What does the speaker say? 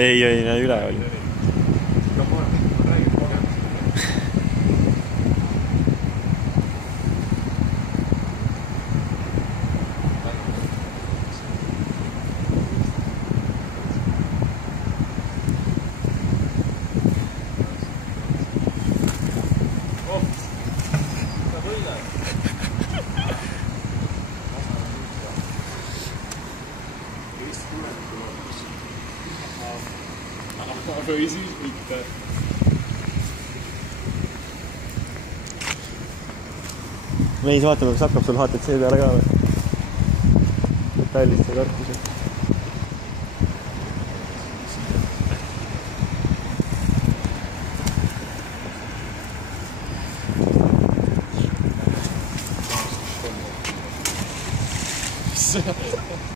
ei, üle oli. Või siis mitte. Meis vaatame, kas hakkab sul HTC peale ka või? Detailist ja tarkused.